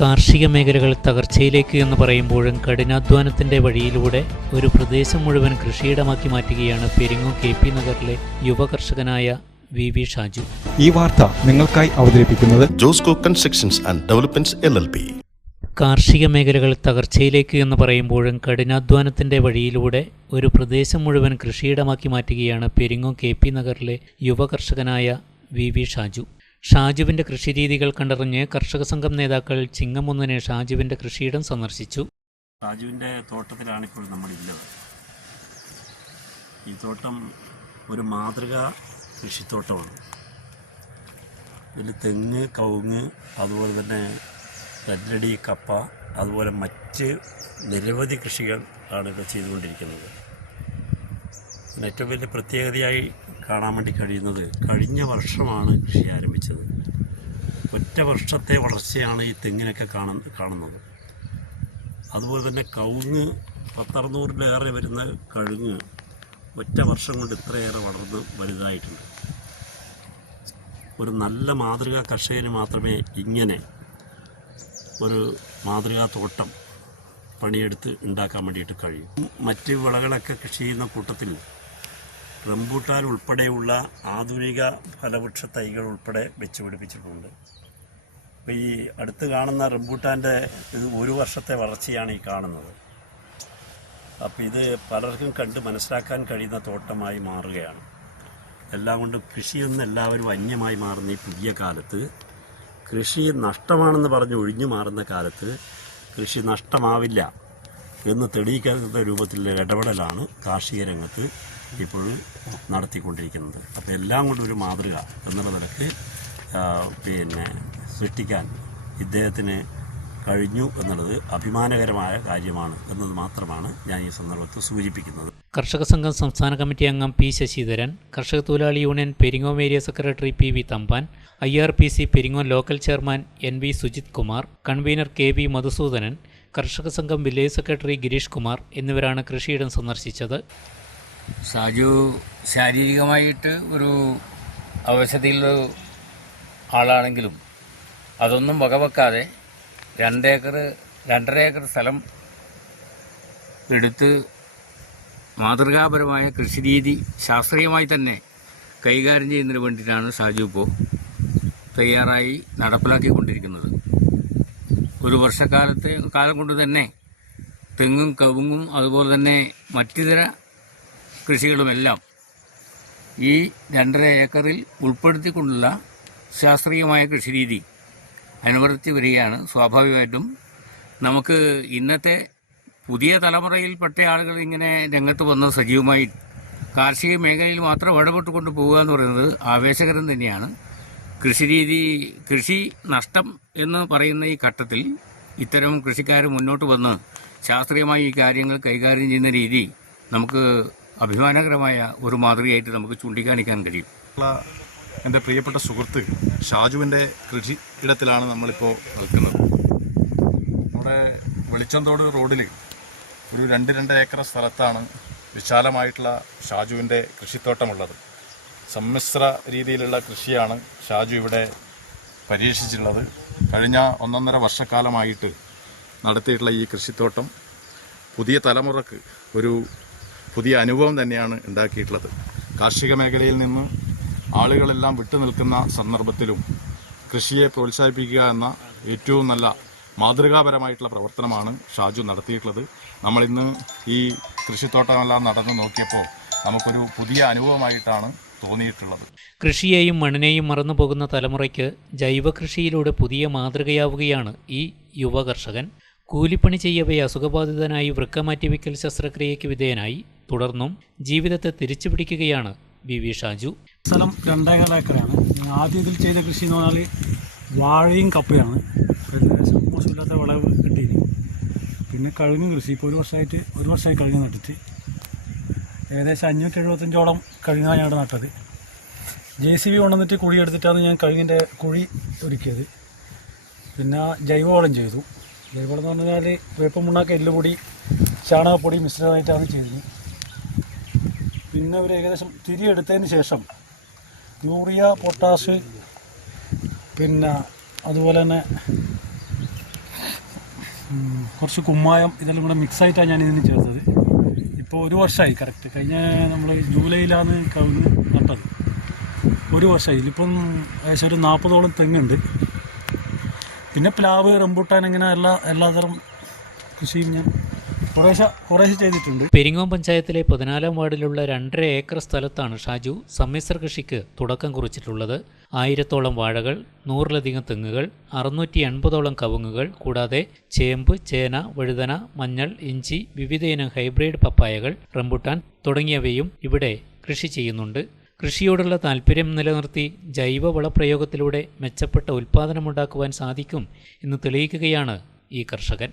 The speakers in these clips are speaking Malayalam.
കാർഷിക മേഖലകൾ തകർച്ചയിലേക്ക് എന്ന് പറയുമ്പോഴും കഠിനാധ്വാനത്തിന്റെ വഴിയിലൂടെ ഒരു പ്രദേശം മുഴുവൻ കൃഷിയിടമാക്കി മാറ്റുകയാണ് പെരിങ്ങോ കെ പി നഗറിലെ യുവ കർഷകനായ വി വി ഷാജു. ഈ വാർത്ത നിങ്ങൾക്കായി അവതരിപ്പിക്കുന്നത് Josco constructions and developments L L P. കാർഷിക മേഖലകൾ തകർച്ചയിലേക്ക് എന്ന് പറയുമ്പോഴും കഠിനാധ്വാനത്തിന്റെ വഴിയിലൂടെ ഒരു പ്രദേശം മുഴുവൻ കൃഷിയിടമാക്കി മാറ്റുകയാണ് പെരിങ്ങോ കെ പി നഗറിലെ യുവ കർഷകനായ വി വി ഷാജു. ഷാജുവിന്റെ കൃഷിരീതികൾ കണ്ടറിഞ്ഞ് കർഷക സംഘം നേതാക്കൾ ചിങ്ങമൊന്നിന് ഷാജുവിന്റെ കൃഷിയിടം സന്ദർശിച്ചു. ഷാജുവിന്റെ തോട്ടത്തിലാണ് ഇപ്പോൾ നമ്മൾ ഇല്ലത് ഈ തോട്ടം ഒരു മാതൃക കൃഷിത്തോട്ടമാണ്. ഇതിൽ തെങ്ങ് കവുങ്ങ് അതുപോലെ തന്നെ കല്ലടി കപ്പ അതുപോലെ മറ്റ് നിരവധി കൃഷികൾ ആണ് ഇവിടെ ചെയ്തുകൊണ്ടിരിക്കുന്നത്. ഏറ്റവും വലിയ പ്രത്യേകതയായി കാണാൻ വേണ്ടി കഴിയുന്നത് കഴിഞ്ഞ വർഷമാണ് കൃഷി ആരംഭിച്ചത്. ഒറ്റ വർഷത്തെ വളർച്ചയാണ് ഈ തെങ്ങിനൊക്കെ കാണ കാണുന്നത്. അതുപോലെ തന്നെ കവുങ്ങ് പത്തറുന്നൂറിലേറെ വരുന്ന കഴുങ്ങ് ഒറ്റ വർഷം കൊണ്ട് ഇത്രയേറെ വളർന്ന് വലുതായിട്ടുണ്ട്. ഒരു നല്ല മാതൃകാ കർഷകന് മാത്രമേ ഇങ്ങനെ ഒരു മാതൃകാ തോട്ടം പണിയെടുത്ത് ഉണ്ടാക്കാൻ വേണ്ടിയിട്ട് കഴിയും. മറ്റ് വിളകളൊക്കെ കൃഷി ചെയ്യുന്ന കൂട്ടത്തിൽ റംബൂട്ടാൻ ഉൾപ്പെടെയുള്ള ആധുനിക ഫലവൃക്ഷ തൈകൾ ഉൾപ്പെടെ വെച്ച് പിടിപ്പിച്ചിട്ടുണ്ട്. അപ്പോൾ ഈ അടുത്ത് കാണുന്ന റംബൂട്ടാന്റെ ഇത് ഒരു വർഷത്തെ വളർച്ചയാണ് ഈ കാണുന്നത്. അപ്പോൾ ഇത് പലർക്കും കണ്ട് മനസ്സിലാക്കാൻ കഴിയുന്ന തോട്ടമായി മാറുകയാണ്. എല്ലാം കൊണ്ട് കൃഷിയെന്ന് എല്ലാവരും അന്യമായി മാറുന്ന ഈ പുതിയ കാലത്ത് കൃഷി നഷ്ടമാണെന്ന് പറഞ്ഞ് ഒഴിഞ്ഞു മാറുന്ന കാലത്ത് കൃഷി നഷ്ടമാവില്ല. എന്ന് തെളിയിക്കാത്ത രൂപത്തിലുള്ള ഇടപെടലാണ് കാർഷിക രംഗത്ത് ഇപ്പോൾ നടത്തിക്കൊണ്ടിരിക്കുന്നത്. അപ്പോൾ എല്ലാം കൊണ്ടും ഒരു മാതൃക എന്നുള്ള നിലയ്ക്ക് പിന്നെ സൃഷ്ടിക്കാൻ ഇദ്ദേഹത്തിന് കഴിഞ്ഞു എന്നുള്ളത് അഭിമാനകരമായ കാര്യമാണ് എന്നത് മാത്രമാണ് ഞാൻ ഈ സന്ദർഭത്തിൽ സൂചിപ്പിക്കുന്നത്. കർഷക സംഘം സംസ്ഥാന കമ്മിറ്റി അംഗം പി ശശിധരൻ കർഷക തൊഴിലാളി union Peringom area secretary P V Thampan I R P C Peringom local chairman N V Sujith Kumar convener K V Madhusoodanan കർഷക സംഘം വില്ലേജ് സെക്രട്ടറി ഗിരീഷ് കുമാർ എന്നിവരാണ് കൃഷിയിടം സന്ദർശിച്ചത്. സാജു ശാരീരികമായിട്ട് ഒരു അവശതയുള്ള ആളാണെങ്കിലും അതൊന്നും വകവെക്കാതെ രണ്ടേക്കർ രണ്ടര ഏക്കർ സ്ഥലം എടുത്ത് മാതൃകാപരമായ കൃഷിരീതി ശാസ്ത്രീയമായി തന്നെ കൈകാര്യം ചെയ്യുന്നതിന് വേണ്ടിയിട്ടാണ് ഷാജു ഇപ്പോൾ തയ്യാറായി നടപ്പിലാക്കിക്കൊണ്ടിരിക്കുന്നത്. ഒരു വർഷക്കാലത്തെ കാലം കൊണ്ട് തന്നെ തെങ്ങും കവുങ്ങും അതുപോലെ തന്നെ മറ്റിതര കൃഷികളുമെല്ലാം ഈ രണ്ടര ഏക്കറിൽ ഉൾപ്പെടുത്തിക്കൊണ്ടുള്ള ശാസ്ത്രീയമായ കൃഷിരീതി അനുവർത്തി വരികയാണ്. സ്വാഭാവികമായിട്ടും നമുക്ക് ഇന്നത്തെ പുതിയ തലമുറയിൽപ്പെട്ട ആളുകൾ ഇങ്ങനെ രംഗത്ത് വന്ന് സജീവമായി കാർഷിക മേഖലയിൽ മാത്രം ഇടപെട്ടുകൊണ്ട് പോവുക എന്ന് പറയുന്നത് ആവേശകരം തന്നെയാണ്. കൃഷിരീതി കൃഷി നഷ്ടം എന്ന് പറയുന്ന ഈ ഘട്ടത്തിൽ ഇത്തരം കൃഷിക്കാർ മുന്നോട്ട് വന്ന് ശാസ്ത്രീയമായി ഈ കാര്യങ്ങൾ കൈകാര്യം ചെയ്യുന്ന രീതി നമുക്ക് അഭിമാനകരമായ ഒരു മാതൃകയായിട്ട് നമുക്ക് ചൂണ്ടിക്കാണിക്കാൻ കഴിയും. എന്റെ പ്രിയപ്പെട്ട സുഹൃത്ത് ഷാജുവിന്റെ കൃഷി ഇടത്തിലാണ് നമ്മളിപ്പോൾ നിൽക്കുന്നത്. നമ്മുടെ വെളിച്ചന്തോട് റോഡിൽ ഒരു രണ്ട് രണ്ട് ഏക്കർ സ്ഥലത്താണ് വിശാലമായിട്ടുള്ള ഷാജുവിന്റെ കൃഷിത്തോട്ടമുള്ളത്. സമ്മിശ്ര രീതിയിലുള്ള കൃഷിയാണ് ഷാജു ഇവിടെ പരീക്ഷിച്ചിട്ടുള്ളത്. കഴിഞ്ഞ ഒന്നൊന്നര വർഷക്കാലമായിട്ട് നടത്തിയിട്ടുള്ള ഈ കൃഷിത്തോട്ടം പുതിയ തലമുറയ്ക്ക് ഒരു പുതിയ അനുഭവം തന്നെയാണ് ഉണ്ടാക്കിയിട്ടുള്ളത്. കാർഷിക മേഖലയിൽ നിന്ന് ആളുകളെല്ലാം വിട്ടുനിൽക്കുന്ന സന്ദർഭത്തിലും കൃഷിയെ പ്രോത്സാഹിപ്പിക്കുക എന്ന ഏറ്റവും നല്ല മാതൃകാപരമായിട്ടുള്ള പ്രവർത്തനമാണ് ഷാജു നടത്തിയിട്ടുള്ളത്. നമ്മളിന്ന് ഈ കൃഷിത്തോട്ടമെല്ലാം നടന്നു നോക്കിയപ്പോൾ നമുക്കൊരു പുതിയ അനുഭവമായിട്ടാണ് തോന്നിയിട്ടുള്ളത്. കൃഷിയെയും മണ്ണിനെയും മറന്നു പോകുന്ന തലമുറയ്ക്ക് ജൈവകൃഷിയിലൂടെ പുതിയ മാതൃകയാവുകയാണ് ഈ യുവ കർഷകൻ കൂലിപ്പണി ചെയ്യവേ അസുഖബാധിതനായി വൃക്ക മാറ്റിവെക്കൽ ശസ്ത്രക്രിയയ്ക്ക് വിധേയനായി തുടർന്നും ജീവിതത്തെ തിരിച്ചു പിടിക്കുകയാണ് ബി വി ഷാജു. സ്ഥലം രണ്ടേകാല ഏക്കറാണ്. ഞാൻ ആദ്യം ഇതിൽ ചെയ്ത കൃഷി എന്ന് പറഞ്ഞാൽ വാഴയും കപ്പയാണ്. ഏകദേശം മോശമില്ലാത്ത വിളവ് കിട്ടിയിരുന്നു പിന്നെ കഴിഞ്ഞ കൃഷി ഇപ്പോൾ ഒരു വർഷമായിട്ട് ഒരു വർഷമായി കഴിഞ്ഞ് നട്ടിട്ട് ഏകദേശം അഞ്ഞൂറ്റി എഴുപത്തഞ്ചോളം ഇവിടെ നട്ടത്. ജെ സി ബി കൊണ്ടുവന്നിട്ട് കുഴി എടുത്തിട്ടാണ് ഞാൻ കഴുകിന്റെ കുഴി ഒരുക്കിയത്. പിന്നെ ജൈവവളം ചെയ്തു. ജൈവവളം എന്ന് പറഞ്ഞാൽ വേപ്പം മുണ്ണാക്ക എല്ലുപൊടി ചാണകപ്പൊടി മിശ്രിതമായിട്ടാണ് ചെയ്തത്. പിന്നെ ഒരു ഏകദേശം തിരി എടുത്തതിന് ശേഷം യൂറിയ പൊട്ടാസ് പിന്നെ അതുപോലെ തന്നെ കുറച്ച് കുമ്മായം ഇതെല്ലാം കൂടെ മിക്സായിട്ടാണ് ഞാൻ ഇതിന് ചേർത്തത്. ഇപ്പോൾ ഒരു വർഷമായി കറക്റ്റ് കഴിഞ്ഞ നമ്മൾ ജൂലൈയിലാണ് കവുങ്ങ് നട്ടത്. ഒരു വർഷമായി ഇതിലിപ്പം ഏകദേശം ഒരു നാൽപ്പതോളം തെങ്ങുണ്ട്. പിന്നെ പ്ലാവ് റംബൂട്ടാൻ ഇങ്ങനെ എല്ലാ എല്ലാതരം കൃഷിയും ഞാൻ ചെയ്തിട്ടുണ്ട്. പെരിങ്ങോം പഞ്ചായത്തിലെ പതിനാലാം വാർഡിലുള്ള രണ്ടര ഏക്കർ സ്ഥലത്താണ് ഷാജു സമ്മിശ്ര കൃഷിക്ക് തുടക്കം കുറിച്ചിട്ടുള്ളത്. ആയിരത്തോളം വാഴകൾ നൂറിലധികം തെങ്ങുകൾ അറുന്നൂറ്റി എൺപതോളം കവുങ്ങുകൾ കൂടാതെ ചേമ്പ് ചേന വഴുതന മഞ്ഞൾ ഇഞ്ചി വിവിധയിനം ഹൈബ്രിഡ് പപ്പായകൾ റംബുട്ടാൻ തുടങ്ങിയവയും ഇവിടെ കൃഷി ചെയ്യുന്നുണ്ട്. കൃഷിയോടുള്ള താല്പര്യം നിലനിർത്തി ജൈവ വളപ്രയോഗത്തിലൂടെ മെച്ചപ്പെട്ട ഉൽപ്പാദനമുണ്ടാക്കുവാൻ സാധിക്കും എന്ന് തെളിയിക്കുകയാണ് ഈ കർഷകൻ.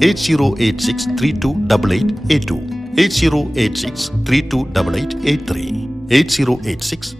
8086 328882, 8086